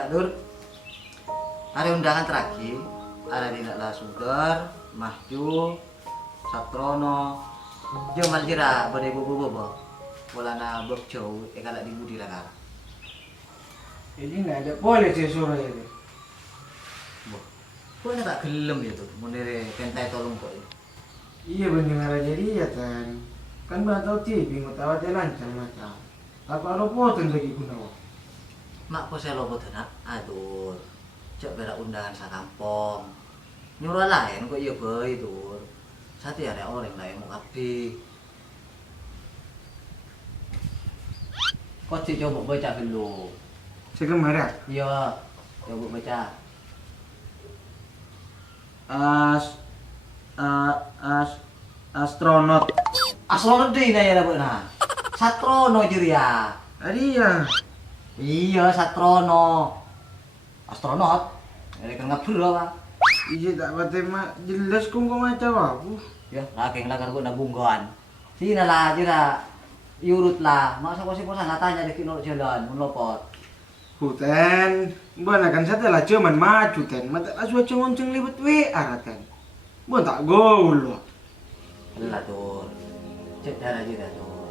Ya, Dur. Hari undangan terakhir ada di Nakla Sudar, Mahju, Satrono, Jamal Jira, pada ibu-ibu bola na bercau, kalau di budi lah. Ini nggak ada boleh sih suruh itu. Kok tak gelem ya tuh, menire pentai tolong kok. Iya benar jadi ya kan batau TV mau tahu dia lancang macam. Apa lo potong lagi gunawan? Mak kok saya lobot nak, aduh, cak berak undangan sakampong. Nyuruh lain kok iya boy tuh. Satu ya ada orang lain mau kapi. Kok sih coba baca dulu. Sekarang marah. Iya, coba baca. Astronot. Astronot deh ya dapat nah. Satrono jiria. Adi ya. Iya, Satrono. Astronot. Ini kan ngapur apa? Iya tak patah mak jelas kau macam apa? Ya, lakeng lakar gua nabunggoan. Sini lah jira. Yurut lah. Masa kau sih nggak tanya deh kino jalan, melopot. Hutan, bukan akan saya telah cuman maju ten, mata aswa cengong libet WA ten, bukan tak gaul loh. Lah tuh, cek darah jira tuh.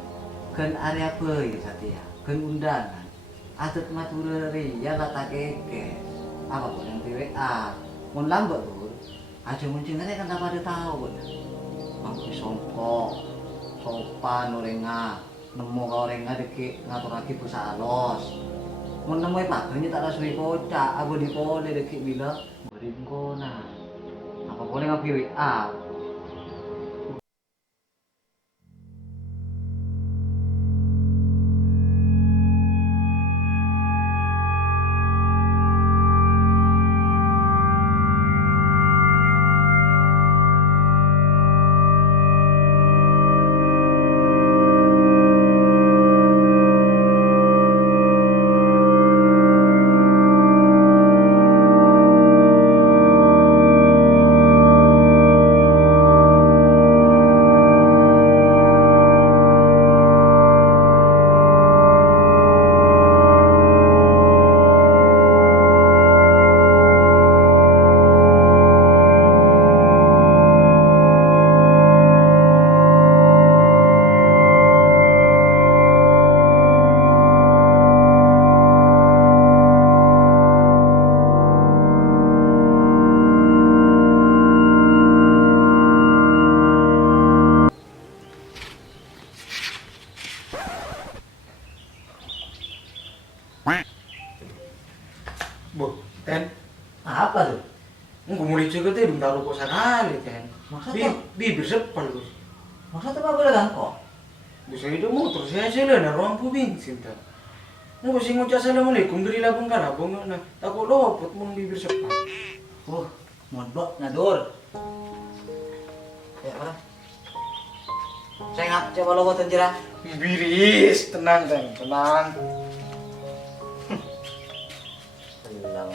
Kan area apa ya Satya? Kan undangan. Atut matureri ya lata keke. Apa pun yang di WA. Mun lambat tuh. Aja muncul kan tak pada tahu. Mampu songkok, sopan orenga, nemu ka orenga deki ngatur lagi busa alos. Mun nemu paganya tak rasui kocak, aku dipole deki bila beri kona. Apa boleh ngapi WA? Bu, ten, Apa tuh? nggak mau dicoba tuh, belum taruh kosa kali ten. Maksudnya? Bibir sepal bos. Maksudnya apa boleh kok? Bisa hidup motor saya aja lah, naruh lampu bensin ten. Nggak sih ngucap assalamualaikum dari labung karabung nah, takut lopot mau bibir sepal. Mondok ngadur. Ya, orang. Saya ngap coba lo boten jera. Biris, tenang ten, tenang. Tenang.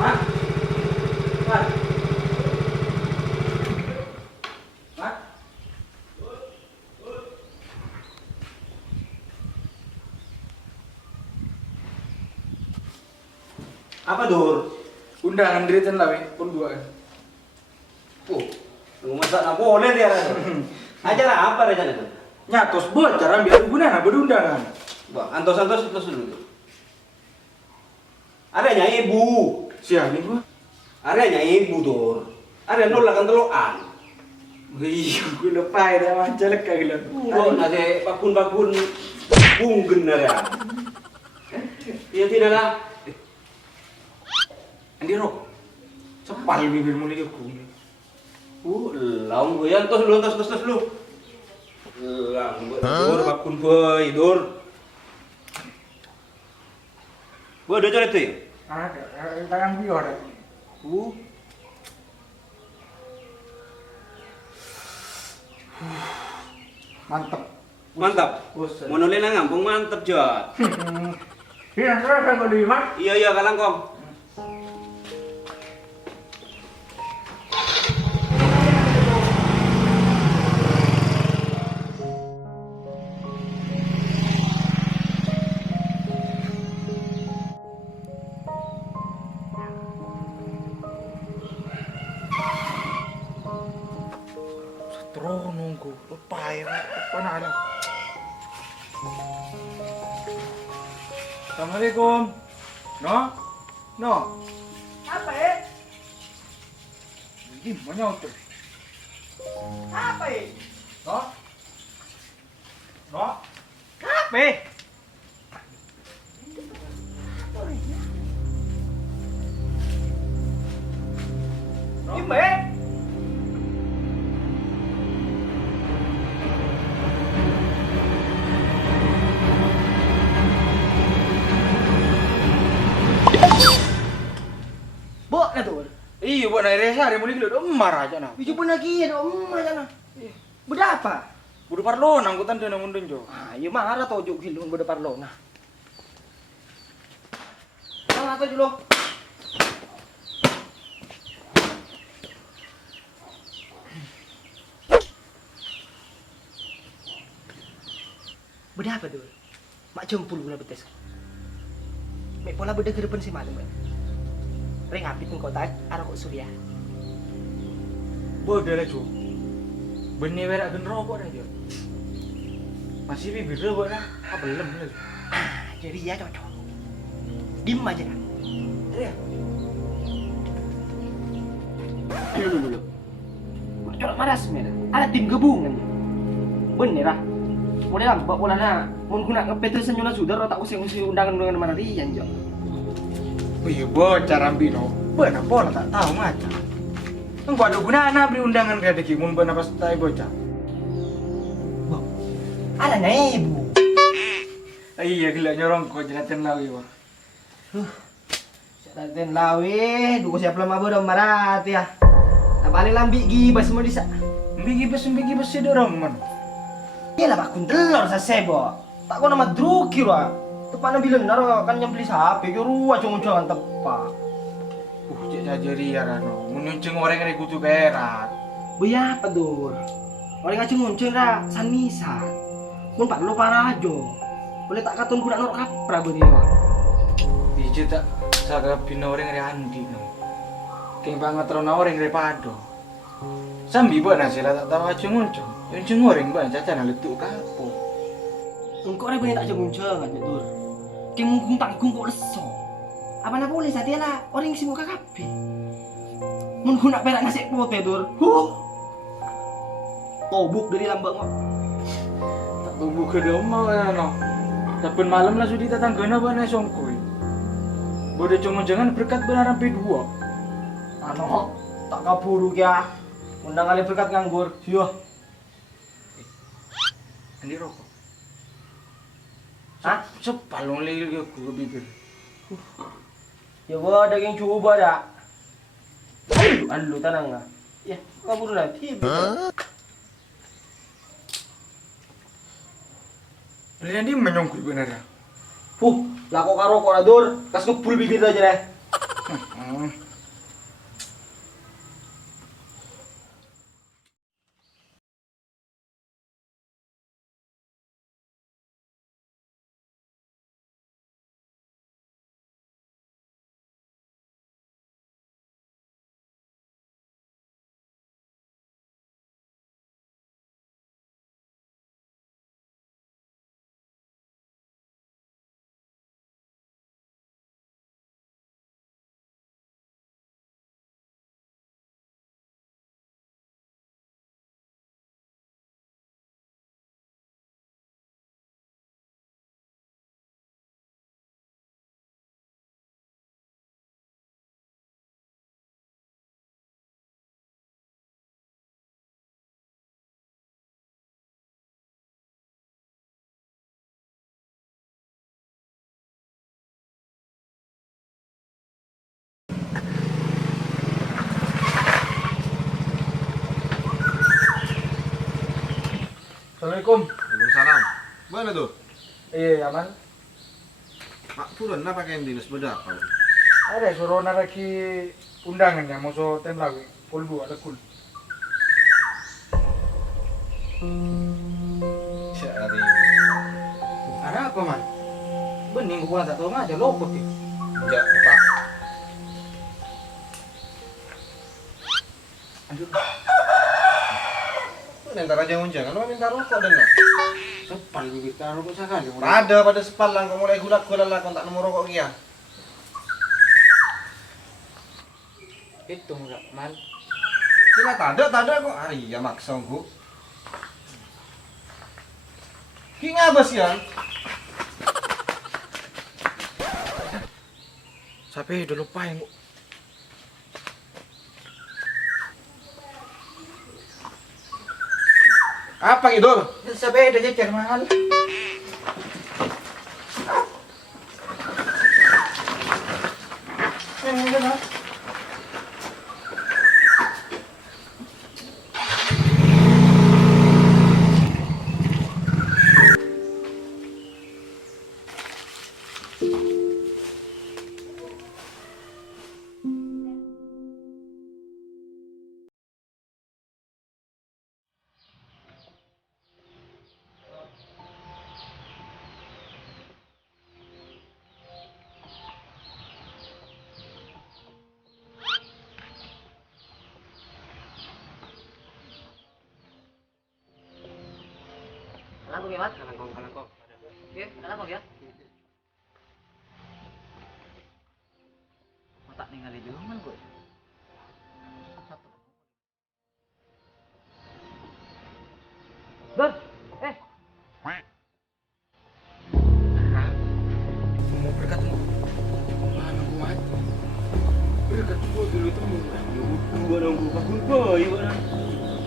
Mak, mak, mak. Apa Dur? Undangan diritan lah, pun dua. Lu masa nggak boleh dia. Acara apa rencana itu? Nyatos bocor biar guna berundangan. Wah, antos dulu tuh. Adanya ibu, Siapa nih gua? adanya ibu Dur. Ada nolakan teloan. Iya, gue lupa ya macam lekah gila. Gua nasi bakun bunggen ya. Iya tidak lah. Andi rok. Sepal bibir mulai ke kuning. Laung gue ya, tos lu. Lang gue Dur bakun boy Dur. Gua ada coret tuh. Ada, tangan biar. Mantep. Mantap. Buset. Mau nulis nang ngampung mantep Jot. Iya, saya kok di Mas. Iya iya kalang kong. Terus nunggu. Lepai, lepai anak. Assalamualaikum. No? No. Apa ya? Ini mana tuh? Apa ya? No? No? Apa ya? Gimana? Bok na tuh. Iya buat naik resa hari mulai dulu marah aja nah. Biju pun lagi ya dong, aja nah. Berapa? Budu parlo angkutan tuh namun jo. Ah, iya marah tuh juk hilun beda parlo nah. Nah, atau dulu. Berapa tuh? Mak jempul gula betes. Mek pola beda ke depan si malam. Ring apit engkau tak arah kok surya. Bodoh lah jo. Benih berak gen rokok dah jo. Masih bibir rokok nah. Ah belum lah. Jadi ya cocok. Dim aja dah. Iya. Dulu. Cocok maras men. Ada tim gabungan. Bener lah. Mulai lah bawa bola na. Mun guna ngepet senyuna sudah tak usah undangan mana rian jo. Iya bocah rambino. Benar pola tak tahu macam. Enggak ada gunanya beri undangan kayak deki mun benar pas tai bocah. Wah. Ada na ibu. Iya gila nyorong kok jelatin lawi wah. Jelatin lawi, duko siap lama bodo marat ya. Nah paling lambi gibas semua disa. Mbigi bes sih dorong man. Iya lah bakun telur sa sebo. Tak kau nama druki lah. Tepat na bilang naro kan nyambeli sapi ke ruah cungan tepat. Cek jajari ya rano. Menunceng orang yang kutu berat. Buya apa dur? Orang ngacung ngunceng ra sanisa. Mun pak lo parah ajo. Boleh tak katun kuda norok kapra beriwa. Iya tak saga pina orang yang andi no. Keng banget terona orang yang pado. Sambi buat nasi lah tak tahu aja ngunceng. Ngunceng orang buat caca na letuk kapo. Engkau orang boleh tak ngunceng aja dur. Keng mungkung tanggung kok leso. Apa na boleh saja lah orang sih muka kape. Mun guna perak nasi pote dur. Tobuk dari lambang kok. Tak tubuh ke rumah kan no. Tapi malam lah sudah tetanggana buat songkoi. Bodoh cuma jangan berkat benar sampai dua. Ano, tak kaburu ya. Undang kali berkat nganggur. Yo. Ini rokok. Hah? Sepalung lagi aku bibir. Ya wah daging coba dah. Aduh tenang lah. Ya, kabur nanti. Belian dia menyongkul benar ya. Lah kok karo kok adur, kas ngepul bibir aja deh. Assalamualaikum. Waalaikumsalam. Mana tuh? Iya, aman. Pak turun lah pakai dinas bedak. Ada suruh naraki undangannya mau so tenlawi. Kul 2 ada kul. Cari. Ada apa, Man? Bening gua tak tahu aja lopot ya. Ya, Pak. Aduh, Minta aja unjangan, lo minta rokok dan nggak? sepal bibit taruh kok sekali. Ada pada sepal lah, kau mulai gulak-gulak lah, kau tak nemu rokok kia. Itu enggak, Man. Sila tak ada kok. Ah iya maksa gua. Ki ngabas ya? Sampai udah lupain kok. Apa gitu? Sampai udah cecer mahal. Kalangkong ya, Mat? Kalangkong. Oke, kalangkong ya. Mata ningali juga man gue. Don, Mau berkat mau. Mana gua mati. Berkat gua dulu temu. Gua nunggu bakul boy mana.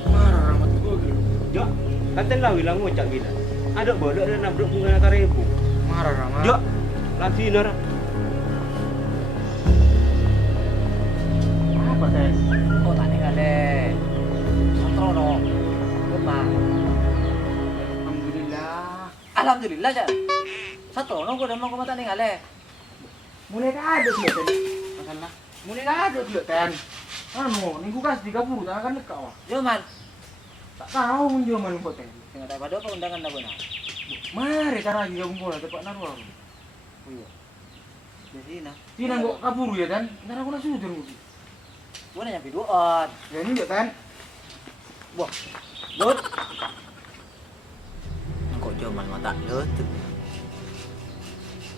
Marah ramat gua dulu. Ya, kata lah bilang ngocak gila. Ada bodoh dan nabruk bunga karibu. Marah ramat. Ya, lansinar. Apa tes? oh tak ningali. Sotrono. Lupa. Alhamdulillah. Alhamdulillah aja. Sotrono gua udah mau ke mata ningali. Mulai ada dulu ten. Masalah. Mulai ada dulu ten. Anu, minggu kas 30 tak akan dekat wah. Yo, Man. Tak tahu menjual kok ten. Sing tak pada apa undangan dah beuna. Mari cara lagi gabung bola tepat naruh. Oh iya. Jadi nah, Tina kok kabur ya ten. Ntar aku langsung udah ngudi. gua nanya biduan. Ya ini enggak ten. Wah, Dut. Kok cuman mata lutut.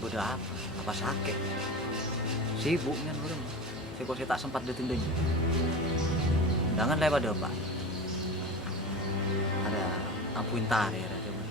Udah apa? Apa sakit? Sibuk kan orang. Saya tak sempat ditundanya. Undangan lewat pada Pak. Ada lampu intar ya ada cuman.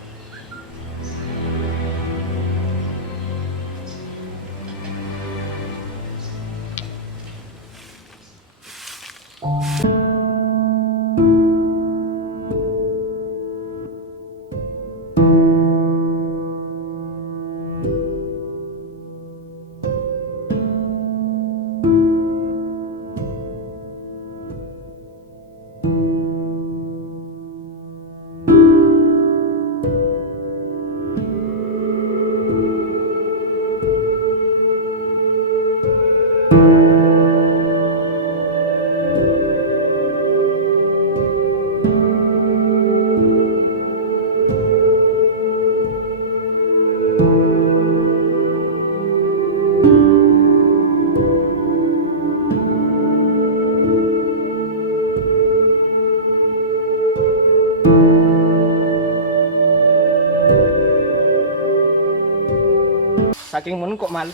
Saking mun kok mal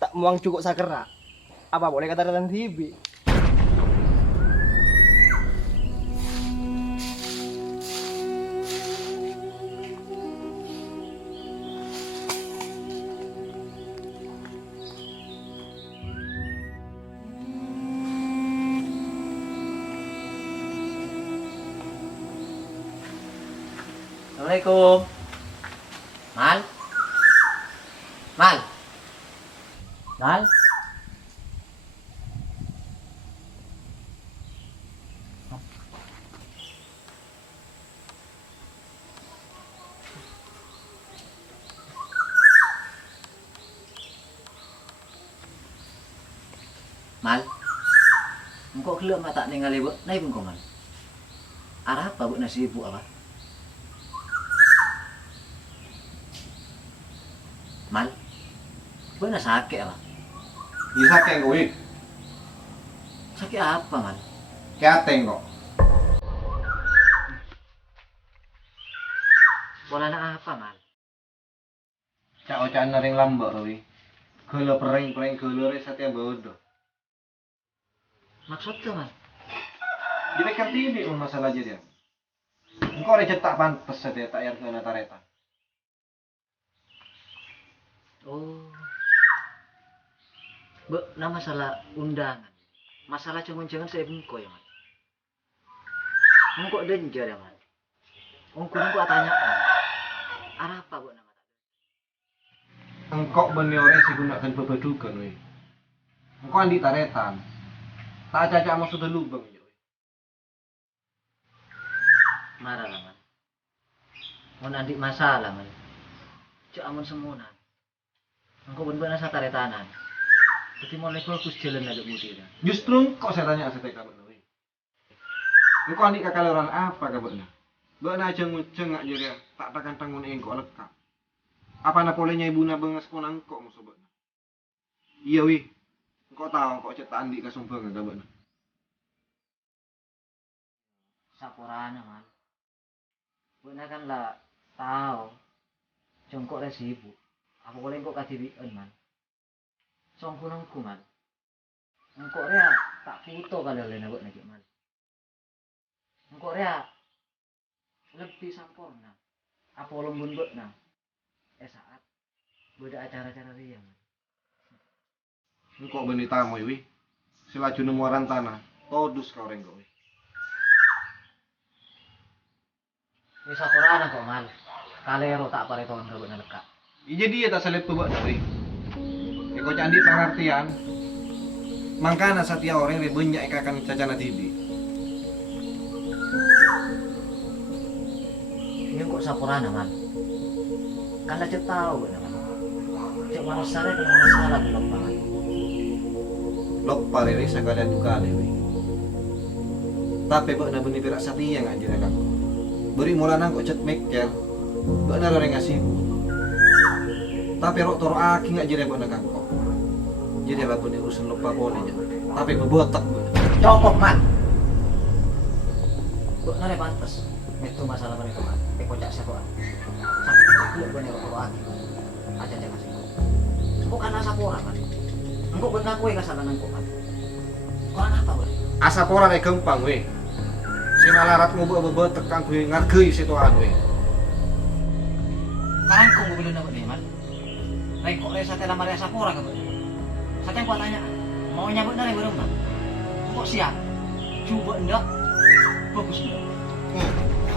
tak muang cukup sakera. Apa boleh kata dan tibi? Assalamualaikum. Mal. Mal. Mal. Mal. Engkau gelem tak ningali buk, nai pun kau mal. Arah apa buk nasi ibu apa? Mal. Buk nasi sakit apa? Iya sakit gue. Sakit apa mal? Kiateng kok. Bola nak apa mal? Cak ocakan naring lambak wi. Gelo pereng gelo re satya bodoh. Maksud tu mal? Jadi kerti ini masalah aja dia. Engkau ada cetak pantes satya tak yang kena taretan. Oh. Nah masalah undangan. Masalah jangan saya bungko ya mal. Engkau danger ya mal. Engkau tanya. Arah apa buat nama? Engkau benih orang sih gunakan bebedukan wi. Engkau andi taretan. Tak caca mau sudah lubang ya. Marah lah man. Mau nanti masalah man. Cak amun semunan. Engkau bener-bener nasa taretanan. Jadi mau fokus jalan ada budi dah. Justru kok saya tanya saya kabar wi. Engkau andi kakaleran apa kabarnya? Bana aja nguceng aja dia. Tak takkan tanggung engkau lekap. Apa na polenya ibu na bengas ko nang kok mo sobat. Iya wi. Kok tahu kok cetak andi ka sumpah enggak kabar. Sapurana man. Bener kan lah tahu. Jongkok lah sibuk. Apa boleh kok katibian man. Songku nangku man. Engkau rea tak foto kali oleh nak buat nak man. Engkau rea lebih sempurna. Apa lembun buat na. Saat beda acara-acara dia man. Engkau benih tamu wi. Selaju nemu orang tanah. Todus kau renggo wi. Ini sapurana kok mal. Kalero tak pare tahun buat nak lekat. Iya dia tak selip tuh buat wi. Eko candi pengertian. Mangkana satya orang yang banyak ikakan cacana tibi. Ini kok sapurana man. Kan aja tahu kan. Cek manusia kena masalah belum banget. Lok pariri sakada duka wi. Tapi buat na benih berak satya nggak jadi kakak. Beri mulana kok cet mekel. Buat na orang ngasih. Tapi rok toro aki nggak jadi buat na kakak. Jadi apa pun urusan lupa boleh aja. Tapi bebotak. Cokok man. Kok nare pantas. Itu masalah mereka man. Kocak sekolah. Sakit itu bener toro aki. Aja jangan sih. Engkau kan asapora kan. Engkau benar kue kesalahan engkau kan. Kurang apa boleh? Asapora rek gempang we. Sing alarat ngobo bebotak kang gue ngargei situan we. Sekarang kau mau beli nama man. Baik kok resa telah mari asapora kan. Saya kau tanya. Mau nyabut dari berumah. Kok siap? Coba enggak? Bagus enggak?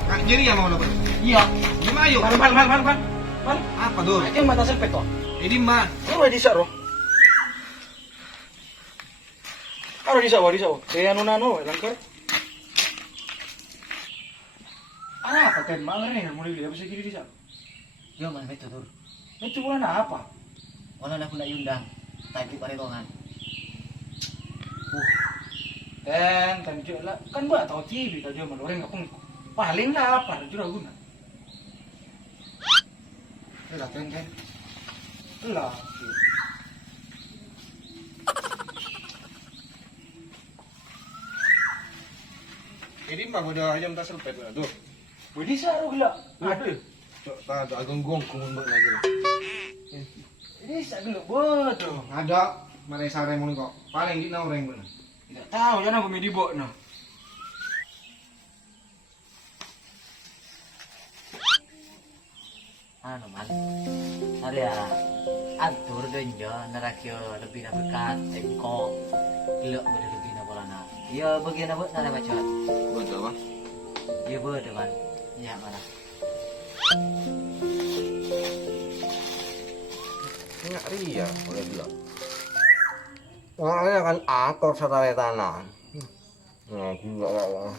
Kak jadi ya mau lo. Iya. Gimana yuk? Man. Apa tuh? Aja mata sempit toh. Ini mah. Ora di saro. Aro di sawo. Anu nano langkar. Apa kan mangre mulai lihat bisa kiri di saro. Yo man betul tur. Itu bulan apa? Wala na pula yundang. Tadi paretongan. Kan lah kan gua tahu TV kalau dia orang nggak pun paling lah apa juga guna. Lah kan. Lah. Ini mah udah ayam tak selpet tuh. Budi saru gila. Aduh. Cok tak ada agung kumun buat lagi. Ini sak gila bodoh. Ada mana sare mun kok. Paling di orang bener. Tidak tahu jangan aku di bok nah. Anu man. Ada atur denjo narakyo lebih na berkat engko. Gila beda lebih na bolana. Iya bagian apa nara baca. Betul apa? Iya beda man. Iya mana. Enggak ria boleh bilang. Orangnya kan atur setare tanah. Nah, gila lah.